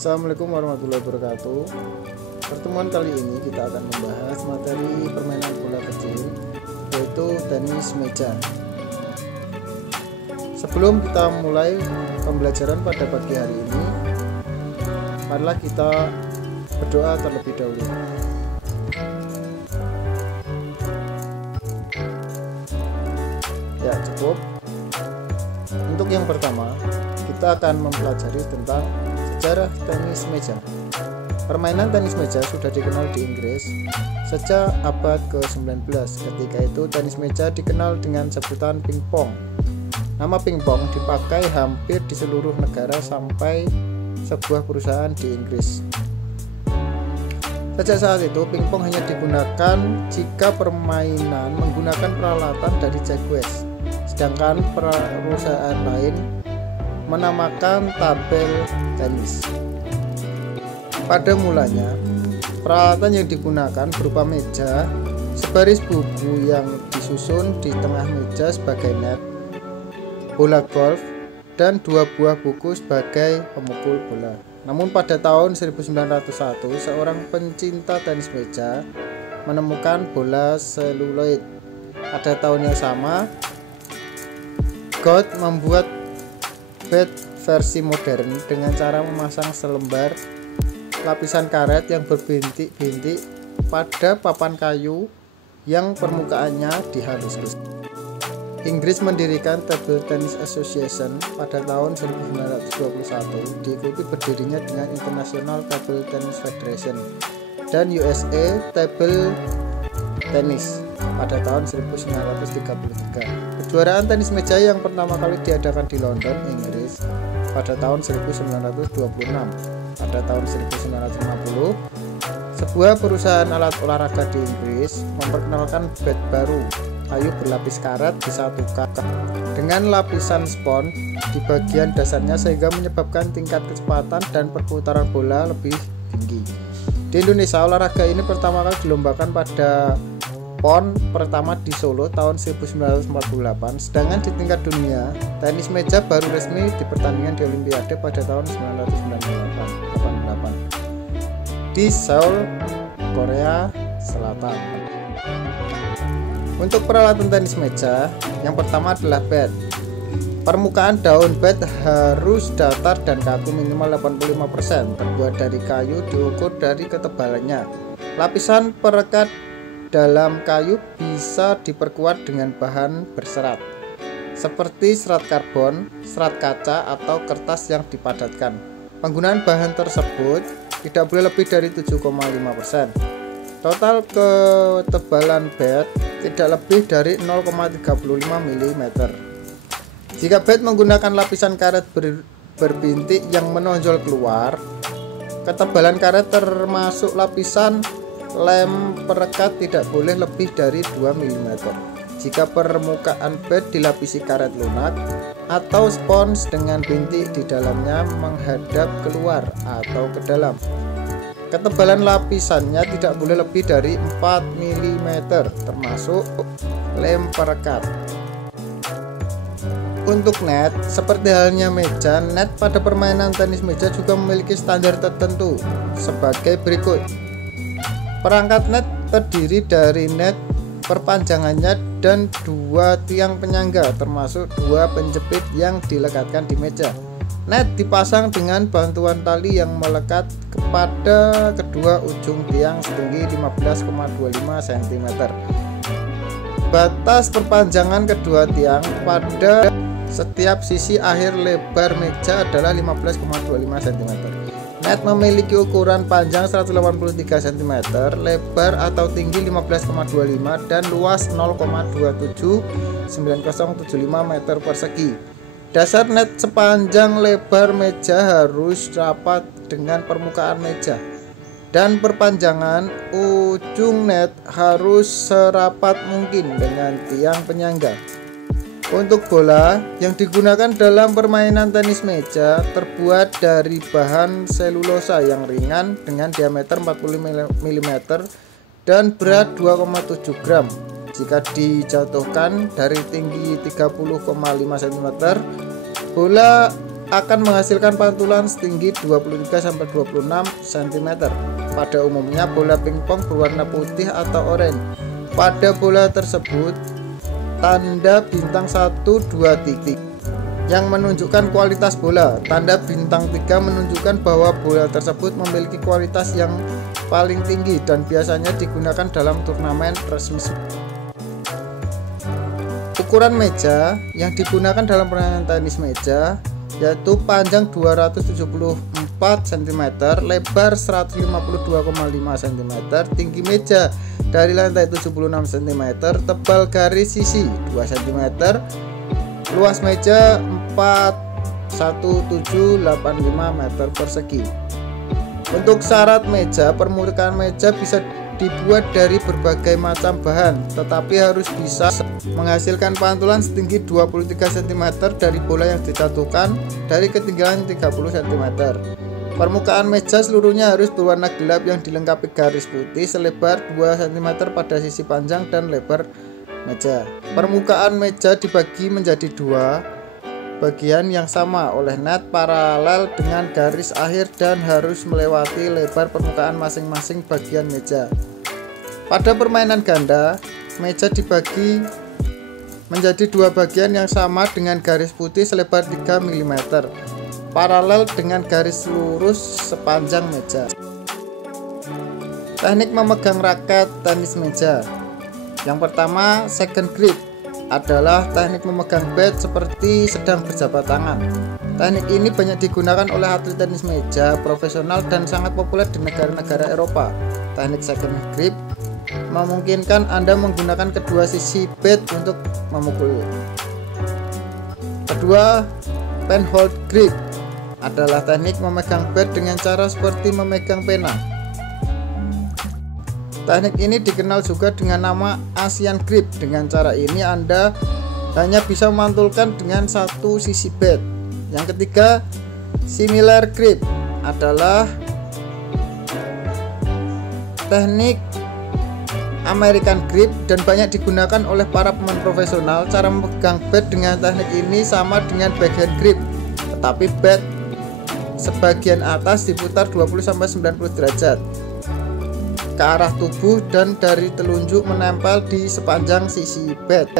Assalamualaikum warahmatullahi wabarakatuh. Pertemuan kali ini kita akan membahas materi permainan bola kecil, yaitu tenis meja. Sebelum kita mulai pembelajaran pada pagi hari ini, marilah kita berdoa terlebih dahulu. Ya, cukup. Untuk yang pertama, kita akan mempelajari tentang sejarah tenis meja. Permainan tenis meja sudah dikenal di Inggris sejak abad ke-19. Ketika itu tenis meja dikenal dengan sebutan pingpong. Nama pingpong dipakai hampir di seluruh negara sampai sebuah perusahaan di Inggris. Sejak saat itu pingpong hanya digunakan jika permainan menggunakan peralatan dari Jaguars, sedangkan perusahaan lain menamakan tabel tenis. Pada mulanya, peralatan yang digunakan berupa meja, sebaris buku yang disusun di tengah meja sebagai net, bola golf, dan dua buah buku sebagai pemukul bola. Namun pada tahun 1901, seorang pencinta tenis meja menemukan bola seluloid. Pada tahun yang sama, Gott membuat bat versi modern dengan cara memasang selembar lapisan karet yang berbintik-bintik pada papan kayu yang permukaannya dihalus. Inggris mendirikan Table Tennis Association pada tahun 1921, diikuti berdirinya dengan International Table Tennis Federation dan USA Table Tennis pada tahun 1933. Kejuaraan tenis meja yang pertama kali diadakan di London, Inggris pada tahun 1926. Pada tahun 1950, sebuah perusahaan alat olahraga di Inggris memperkenalkan bat baru, kayu berlapis karet disatukan dengan lapisan spons di bagian dasarnya sehingga menyebabkan tingkat kecepatan dan perputaran bola lebih tinggi. Di Indonesia, olahraga ini pertama kali dilombakan pada PON pertama di Solo tahun 1948, sedangkan di tingkat dunia, tenis meja baru resmi dipertandingkan di Olimpiade pada tahun 1998 di Seoul, Korea Selatan. Untuk peralatan tenis meja, yang pertama adalah bat. Permukaan daun bat harus datar dan kaku minimal 85%, terbuat dari kayu diukur dari ketebalannya. Lapisan perekat dalam kayu bisa diperkuat dengan bahan berserat seperti serat karbon, serat kaca, atau kertas yang dipadatkan. Penggunaan bahan tersebut tidak boleh lebih dari 7,5%. Total ketebalan bat tidak lebih dari 0,35 mm. Jika bat menggunakan lapisan karet berbintik yang menonjol keluar, ketebalan karet termasuk lapisan lem perekat tidak boleh lebih dari 2 mm. Jika permukaan bat dilapisi karet lunak atau spons dengan bintik di dalamnya menghadap keluar atau ke dalam, ketebalan lapisannya tidak boleh lebih dari 4 mm, termasuk lem perekat. Untuk net, seperti halnya meja, net pada permainan tenis meja juga memiliki standar tertentu sebagai berikut. Perangkat net terdiri dari net perpanjangannya dan dua tiang penyangga, termasuk dua penjepit yang dilekatkan di meja. Net dipasang dengan bantuan tali yang melekat kepada kedua ujung tiang setinggi 15,25 cm. Batas perpanjangan kedua tiang pada setiap sisi akhir lebar meja adalah 15,25 cm. Net memiliki ukuran panjang 183 cm, lebar atau tinggi 15,25 dan luas 0,279075 meter persegi. Dasar net sepanjang lebar meja harus rapat dengan permukaan meja, dan perpanjangan ujung net harus serapat mungkin dengan tiang penyangga. Untuk bola yang digunakan dalam permainan tenis meja terbuat dari bahan selulosa yang ringan dengan diameter 40 mm dan berat 2,7 gram. Jika dijatuhkan dari tinggi 30,5 cm, bola akan menghasilkan pantulan setinggi 23-26 cm. Pada umumnya bola pingpong berwarna putih atau oranye. Pada bola tersebut tanda bintang 1, 2 titik yang menunjukkan kualitas bola. Tanda bintang 3 menunjukkan bahwa bola tersebut memiliki kualitas yang paling tinggi dan biasanya digunakan dalam turnamen resmi. Ukuran meja yang digunakan dalam permainan tenis meja yaitu panjang 274 cm, lebar 152,5 cm, tinggi meja dari lantai 76 cm, tebal garis sisi 2 cm, luas meja 41785 meter persegi. Untuk syarat meja, permukaan meja bisa dibuat dari berbagai macam bahan, tetapi harus bisa menghasilkan pantulan setinggi 23 cm dari bola yang dijatuhkan dari ketinggian 30 cm. Permukaan meja seluruhnya harus berwarna gelap yang dilengkapi garis putih selebar 2 cm pada sisi panjang dan lebar meja. Permukaan meja dibagi menjadi dua bagian yang sama oleh net paralel dengan garis akhir dan harus melewati lebar permukaan masing-masing bagian meja. Pada permainan ganda, meja dibagi menjadi dua bagian yang sama dengan garis putih selebar 3 mm paralel dengan garis lurus sepanjang meja. Teknik memegang raket tenis meja. Yang pertama, second grip adalah teknik memegang bat seperti sedang berjabat tangan. Teknik ini banyak digunakan oleh atlet tenis meja profesional dan sangat populer di negara-negara Eropa. Teknik second grip memungkinkan Anda menggunakan kedua sisi bat untuk memukul. Kedua, pen hold grip adalah teknik memegang bat dengan cara seperti memegang pena. Teknik ini dikenal juga dengan nama Asian grip. Dengan cara ini Anda hanya bisa memantulkan dengan satu sisi bat. Yang ketiga, similar grip adalah teknik American grip dan banyak digunakan oleh para pemain profesional. Cara memegang bat dengan teknik ini sama dengan backhand grip, tetapi bat sebagian atas diputar 20-90 derajat ke arah tubuh dan dari telunjuk menempel di sepanjang sisi bat.